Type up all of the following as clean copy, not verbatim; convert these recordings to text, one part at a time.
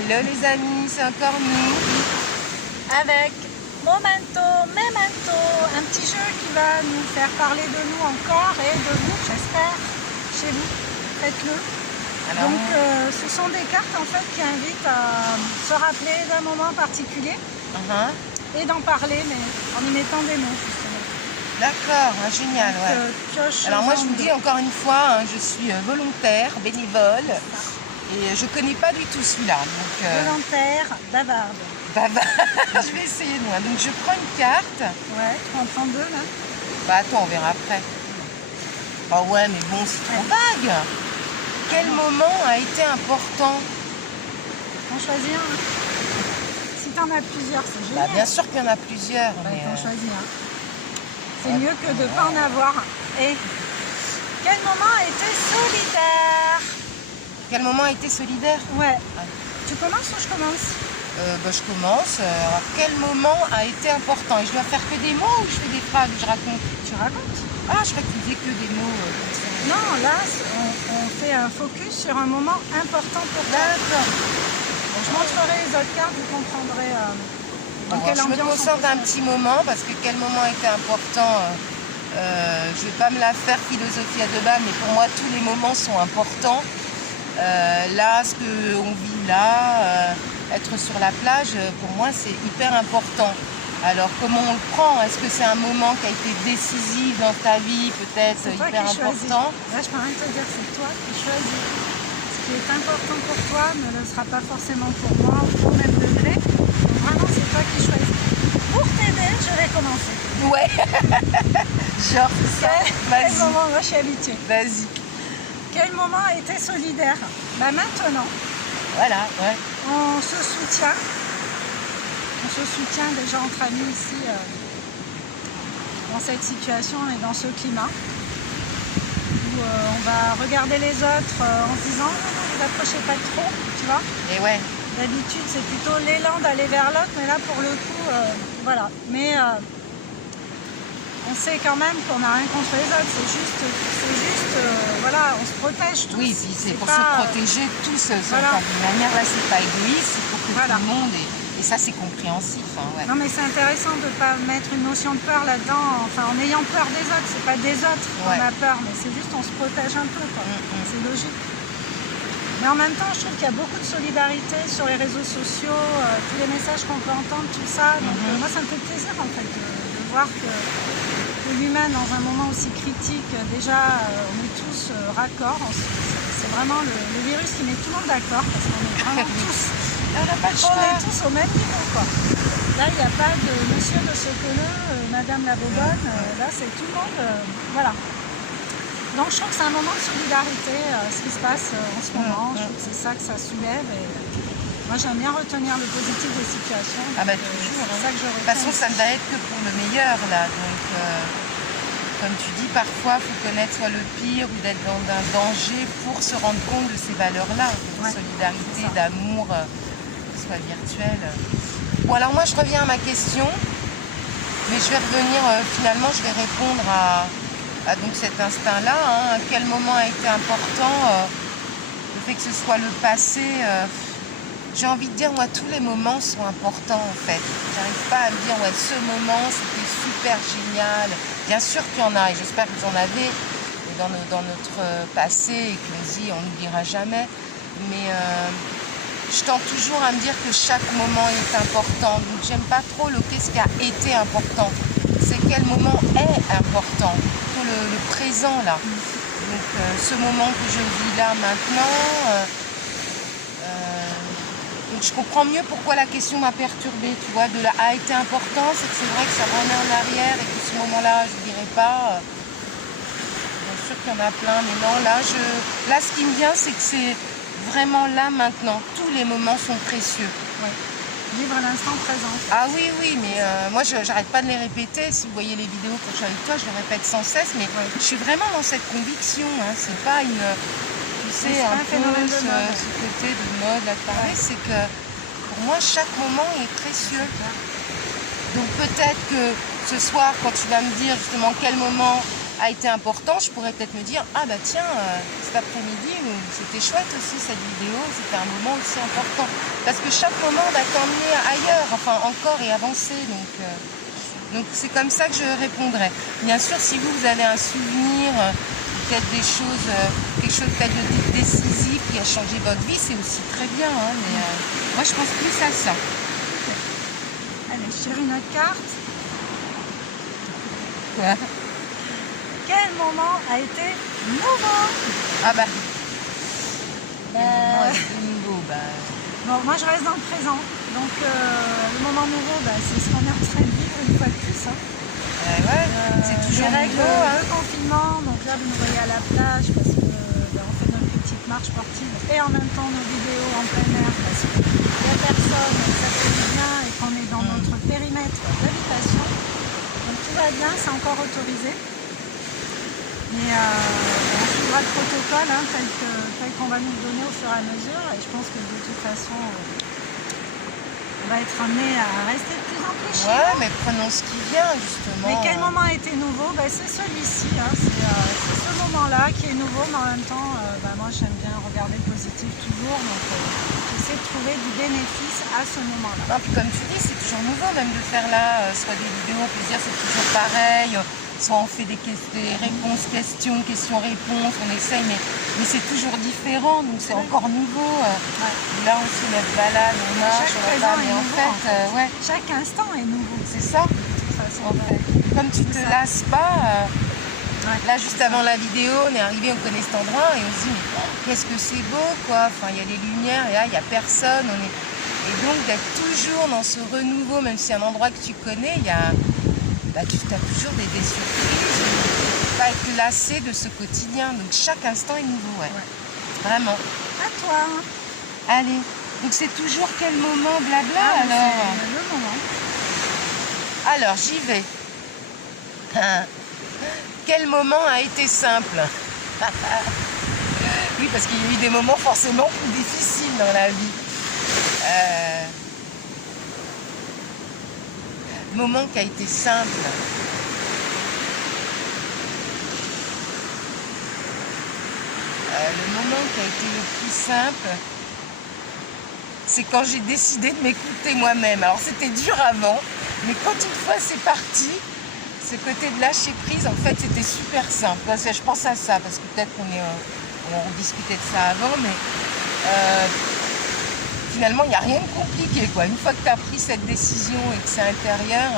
Hello les amis, c'est encore nous. Avec Memento, un petit jeu qui va nous faire parler de nous encore et de vous, j'espère, chez vous. Faites-le. Donc ce sont des cartes en fait qui invitent à se rappeler d'un moment particulier et d'en parler, mais en y mettant des mots justement. D'accord, génial. Donc, alors moi je vous dis encore une fois, je suis volontaire, bénévole et je connais pas du tout celui-là. Volontaire, bavarde. Je vais essayer moi. Donc je prends une carte. Ouais, tu en prends deux là. Bah attends, on verra après. Oh ouais, mais bon, c'est trop vague. Quel moment a été important? T'en choisis un. Si t'en as plusieurs, c'est génial. Bah, bien sûr qu'il y en a plusieurs. Mais t'en choisis un. C'est mieux que de ne pas en avoir. Et quel moment a été solidaire? Quel moment a été solidaire? Ouais. Tu commences ou je commence? Je commence. Alors, quel moment a été important? Et je dois faire que des mots ou je fais des phrases, je raconte? Tu racontes. Ah, je crois que tu disais que des mots. Non, là, on fait un focus sur un moment important pour toi. D'accord. Je montrerai les autres cartes, vous comprendrez dans quelle ambiance. Je me concentre un petit moment parce que quel moment a été important, je ne vais pas me la faire philosophie à deux balles, mais pour moi, tous les moments sont importants. Là, ce qu'on vit là, être sur la plage, pour moi, c'est hyper important. Alors, comment on le prend? Est-ce que c'est un moment qui a été décisif dans ta vie, peut-être hyper important? Là, je peux rien te dire, c'est toi qui choisis. Ce qui est important pour toi ne le sera pas forcément pour moi au même degré. Donc, vraiment, c'est toi qui choisis. Pour t'aider, je vais commencer. Ouais. Genre ça. Quel moment, moi, je suis habituée. Vas-y. Quel moment a été solidaire? Bah maintenant. Voilà, ouais. On se soutient. On se soutient déjà entre amis ici dans cette situation et dans ce climat où on va regarder les autres en se disant non, ne vous approchez pas trop, tu vois. Et ouais. D'habitude c'est plutôt l'élan d'aller vers l'autre, mais là pour le coup, voilà. Mais on sait quand même qu'on n'a rien contre les autres, c'est juste voilà, on se protège tous. Oui, puis c'est pour se protéger tous, voilà. D'une manière là, c'est pas égoïste, c'est pour que tout le monde et ça c'est compréhensif. Ouais. Non mais c'est intéressant de ne pas mettre une notion de peur là-dedans, enfin en ayant peur des autres, c'est pas des autres qu'on a peur, mais c'est juste on se protège un peu, quoi. C'est logique. Mais en même temps, je trouve qu'il y a beaucoup de solidarité sur les réseaux sociaux, tous les messages qu'on peut entendre, tout ça. Donc moi ça me fait plaisir en fait de voir que l'humain dans un moment aussi critique, déjà on est tous raccord, c'est vraiment le virus qui met tout le monde d'accord, parce qu'on est vraiment tous... On est tous au même niveau, quoi. Là, il n'y a pas de monsieur de Socoleux, madame la Bobonne, là, c'est tout le monde, voilà. Donc, je trouve que c'est un moment de solidarité, ce qui se passe en ce moment. Je trouve que c'est ça que ça soulève. Et moi, j'aime bien retenir le positif des situations. Ah bah toujours. C'est ça que je retiens. De toute façon, ça ne va être que pour le meilleur, là. Donc, comme tu dis, parfois, il faut connaître soit le pire ou d'être dans un danger pour se rendre compte de ces valeurs-là, de solidarité, d'amour. Soit virtuel. Bon alors moi je reviens à ma question, mais je vais revenir finalement, je vais répondre à donc cet instinct-là. À quel moment a été important, le fait que ce soit le passé, j'ai envie de dire moi tous les moments sont importants en fait. J'arrive pas à me dire ouais ce moment c'était super génial. Bien sûr qu'il y en a et j'espère que vous en avez dans notre passé et que on n'oubliera jamais. Mais je tente toujours à me dire que chaque moment est important. Donc j'aime pas trop le qu'est-ce qui a été important. C'est quel moment est important. Plutôt le présent là. Donc ce moment que je vis là maintenant. Donc je comprends mieux pourquoi la question m'a perturbée. Tu vois, de la a été important, c'est que c'est vrai que ça remet en arrière et que ce moment-là, je ne dirais pas. Bien sûr qu'il y en a plein, mais non, là ce qui me vient, c'est que c'est vraiment là maintenant, tous les moments sont précieux. Ouais. Vivre à l'instant présent. Ah oui, mais moi j'arrête pas de les répéter. Si vous voyez les vidéos quand je suis avec toi, je les répète sans cesse, mais je suis vraiment dans cette conviction. C'est pas une, tu sais, un peu ce côté de mode à parler, c'est que pour moi chaque moment est précieux. Donc peut-être que ce soir, quand tu vas me dire justement quel moment a été important, je pourrais peut-être me dire, ah bah tiens, cet après-midi, c'était chouette aussi cette vidéo, c'était un moment aussi important. Parce que chaque moment va t'emmener ailleurs, enfin encore et avancer. Donc c'est comme ça que je répondrai. Bien sûr, si vous avez un souvenir, peut-être des choses, quelque chose peut-être de décisif qui a changé votre vie, c'est aussi très bien. Hein, mais moi, je pense plus à ça. Allez, je tire une autre carte. Quoi? Quel moment a été nouveau? Ah bah. Quel moment a été nouveau? Bon, moi, je reste dans le présent. Donc, le moment nouveau, c'est ce qu'on est en train de vivre une fois de plus. Hein. C'est toujours les règles nouveau. de confinement. Donc là, vous nous voyez à la plage parce que on fait notre petite marche sportive et en même temps nos vidéos en plein air parce qu'il n'y a personne, ça fait du bien et qu'on est dans notre périmètre d'habitation. Donc tout va bien, c'est encore autorisé. Mais on suivra le protocole hein, tel qu'on va nous le donner au fur et à mesure. Et je pense que de toute façon, on va être amené à rester de plus en plus chez nous. Mais prenons ce qui vient justement. Mais quel moment a été nouveau? C'est celui-ci. Hein. C'est ce moment-là qui est nouveau. Mais en même temps, moi j'aime bien regarder le positif toujours. Donc j'essaie de trouver du bénéfice à ce moment-là. Puis comme tu dis, c'est toujours nouveau même de faire là, soit des vidéos, plaisir, c'est toujours pareil. Soit on fait des réponses, questions-réponses, on essaye, mais c'est toujours différent, donc c'est encore nouveau. Là, on se lève, balade, on marche, on va pas, mais en fait, chaque instant est nouveau. C'est ça, en fait. Comme tu te lasses pas, là, juste avant la vidéo, on est arrivé, on connaît cet endroit, et on se dit, mais qu'est-ce que c'est beau, quoi. Enfin, il y a les lumières, et là, il n'y a personne. Et donc, d'être toujours dans ce renouveau, même si c'est un endroit que tu connais, il y a... tu as toujours des surprises, pas être lassé de ce quotidien, donc chaque instant est nouveau, vraiment. À toi. Allez, donc c'est toujours quel moment, blabla alors? C'est le moment. Alors j'y vais. Quel moment a été simple? Oui, parce qu'il y a eu des moments forcément plus difficiles dans la vie. Moment qui a été simple. Le moment qui a été le plus simple, c'est quand j'ai décidé de m'écouter moi-même. Alors c'était dur avant, mais quand une fois c'est parti, ce côté de lâcher prise, en fait c'était super simple. Je pense à ça, parce que peut-être on discutait de ça avant, mais finalement, il n'y a rien de compliqué, quoi. Une fois que tu as pris cette décision et que c'est intérieur,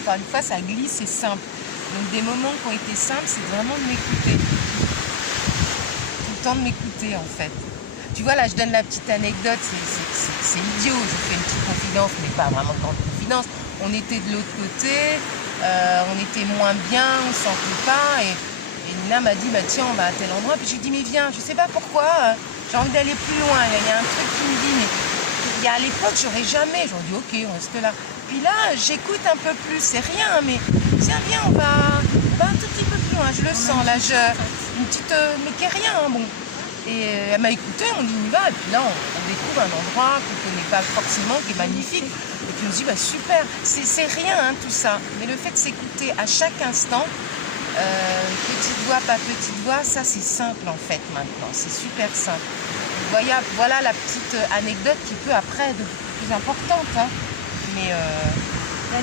encore une fois, ça glisse, c'est simple. Donc des moments qui ont été simples, c'est vraiment de m'écouter. Tout le temps de m'écouter, en fait. Tu vois, là, je donne la petite anecdote, c'est idiot. Je fais une petite confidence, mais pas vraiment de grande confidence. On était de l'autre côté, on était moins bien, on ne sentait pas. Et Nina m'a dit, tiens, on va à tel endroit. Puis j'ai dit, mais viens, je ne sais pas pourquoi. J'ai envie d'aller plus loin, il y a un truc qui me dit, mais à l'époque, j'aurais jamais. J'aurais dit, ok, on reste là. Puis là, j'écoute un peu plus, c'est rien, mais tiens, viens, on va un tout petit peu plus loin, je le sens, là, une petite, mais qui est rien, hein, bon. Et elle m'a écouté, on y va, et puis là, on découvre un endroit qu'on ne connaît pas forcément, qui est magnifique. Et puis on se dit, super, c'est rien, hein, tout ça. Mais le fait de s'écouter à chaque instant, petite voix, pas petite voix, ça c'est simple en fait maintenant, c'est super simple. Voilà la petite anecdote qui peut après être plus importante, hein. Mais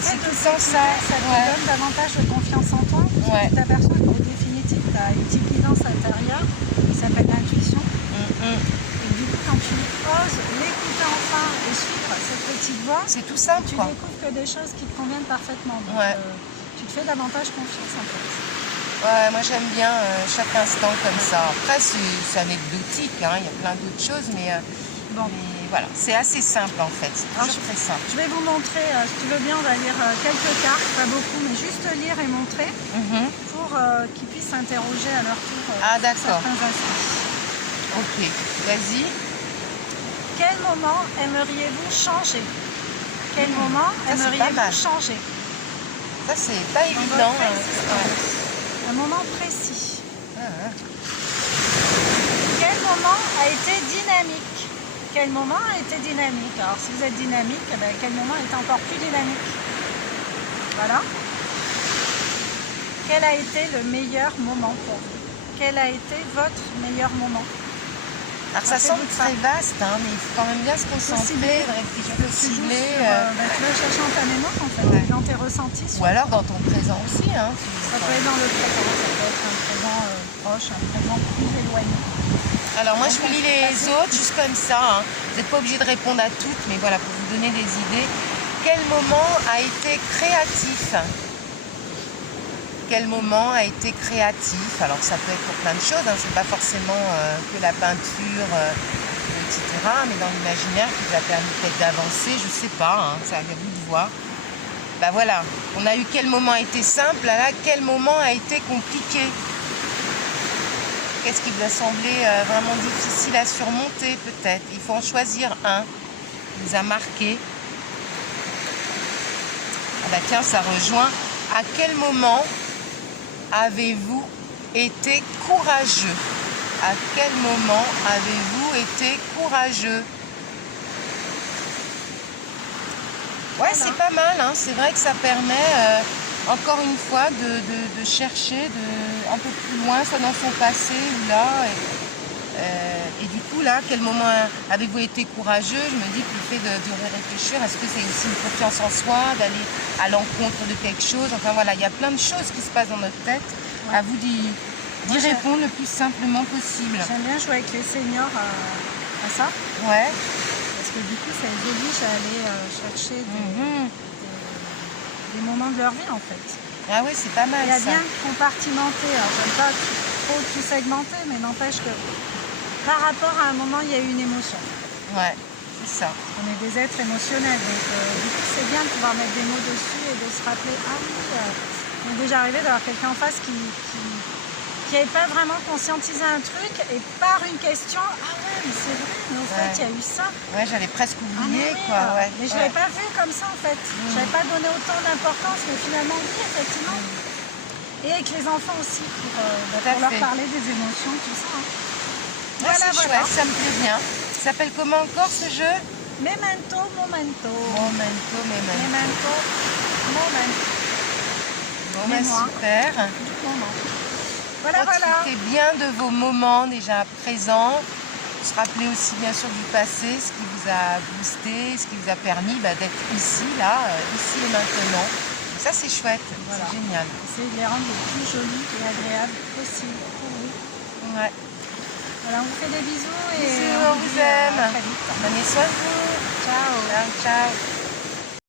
c'est tout le temps ça. Ça te donne davantage de confiance en toi, parce que tu t'aperçois qu'en définitive, tu as une petite guidance intérieure qui s'appelle l'intuition. Et du coup, quand tu oses l'écouter enfin et suivre cette petite voix, c'est tout simple, tu découvres que des choses qui te conviennent parfaitement. Donc, tu te fais davantage confiance en fait. Ouais, moi j'aime bien chaque instant comme ça. Après, c'est anecdotique, hein, il y a plein d'autres choses, mais voilà, c'est assez simple en fait, c'est toujours très simple. Je vais vous montrer, si tu veux bien, on va lire quelques cartes, pas beaucoup, mais juste lire et montrer pour qu'ils puissent s'interroger à leur tour sur certains aspects. Ok, vas-y. Quel moment aimeriez-vous changer? Quel moment aimeriez-vous changer? Ça, c'est pas évident. Un moment précis. Quel moment a été dynamique? Quel moment a été dynamique? Alors, si vous êtes dynamique, quel moment est encore plus dynamique? Voilà. Quel a été le meilleur moment pour vous? Quel a été votre meilleur moment? Alors ça semble très vaste, hein, mais il faut quand même bien se concentrer, réfléchir, cibler. Tu vas chercher en ta mémoire en fait, Ouais. dans tes ressentis. Ou alors dans ton présent aussi. Hein, Ça peut être dans le présent, ça peut être un présent proche, un présent plus éloigné. Alors moi je vous lis les autres juste comme ça. Hein. Vous n'êtes pas obligé de répondre à toutes, mais voilà, pour vous donner des idées. Quel moment a été créatif? Quel moment a été créatif? Alors ça peut être pour plein de choses, hein. C'est pas forcément que la peinture, etc. Mais dans l'imaginaire qui vous a permis peut-être d'avancer, je sais pas, hein, c'est à vous de voir. Bah voilà, on a eu quel moment a été simple, là quel moment a été compliqué? Qu'est-ce qui vous a semblé vraiment difficile à surmonter peut-être? Il faut en choisir un qui vous a marqué. Ah bah tiens, ça rejoint. À quel moment avez-vous été courageux? À quel moment avez-vous été courageux? Ouais, voilà. C'est pas mal, hein. C'est vrai que ça permet, encore une fois, de chercher un peu plus loin, soit dans son passé ou là. Et du coup, là, quel moment avez-vous été courageux? Je me dis que le fait de réfléchir, est-ce que c'est aussi une confiance en soi, d'aller à l'encontre de quelque chose? Enfin voilà, il y a plein de choses qui se passent dans notre tête. Ouais. À vous d'y répondre le plus simplement possible. J'aime bien jouer avec les seniors à ça. Ouais. Parce que du coup, ça les oblige à aller chercher des moments de leur vie, en fait. Ah oui, c'est pas mal. Il y a bien compartimenté. Alors, j'aime pas trop tout segmenter, mais n'empêche que par rapport à un moment, il y a eu une émotion. Ouais, c'est ça. On est des êtres émotionnels, donc du coup, c'est bien de pouvoir mettre des mots dessus et de se rappeler, ah oui, il m'est déjà arrivé d'avoir quelqu'un en face qui n'avait pas vraiment conscientisé un truc et par une question, ah ouais, mais c'est vrai, mais en fait, il y a eu ça. Ouais, j'avais presque oublié, quoi. Ouais. Mais je ne l'avais pas vu comme ça, en fait. Je n'avais pas donné autant d'importance, mais finalement, oui, effectivement. Et avec les enfants aussi, pour leur parler des émotions, tout ça. Hein. Voilà, c'est chouette, ça me plaît bien. Ça s'appelle comment encore ce jeu? Memento, momento. Momento, memento. Memento, momento. Bon, bah, super. Voilà, Profitez bien de vos moments déjà présents. Se rappeler aussi bien sûr du passé, ce qui vous a boosté, ce qui vous a permis d'être ici, là, ici et maintenant. Et ça c'est chouette, voilà. C'est génial. Essayez de les rendre le plus jolis et agréables possible pour vous. Ouais. Voilà, on vous fait des bisous et on vous aime. à très vite. Prenez soin de vous. Ciao. Ciao, ciao.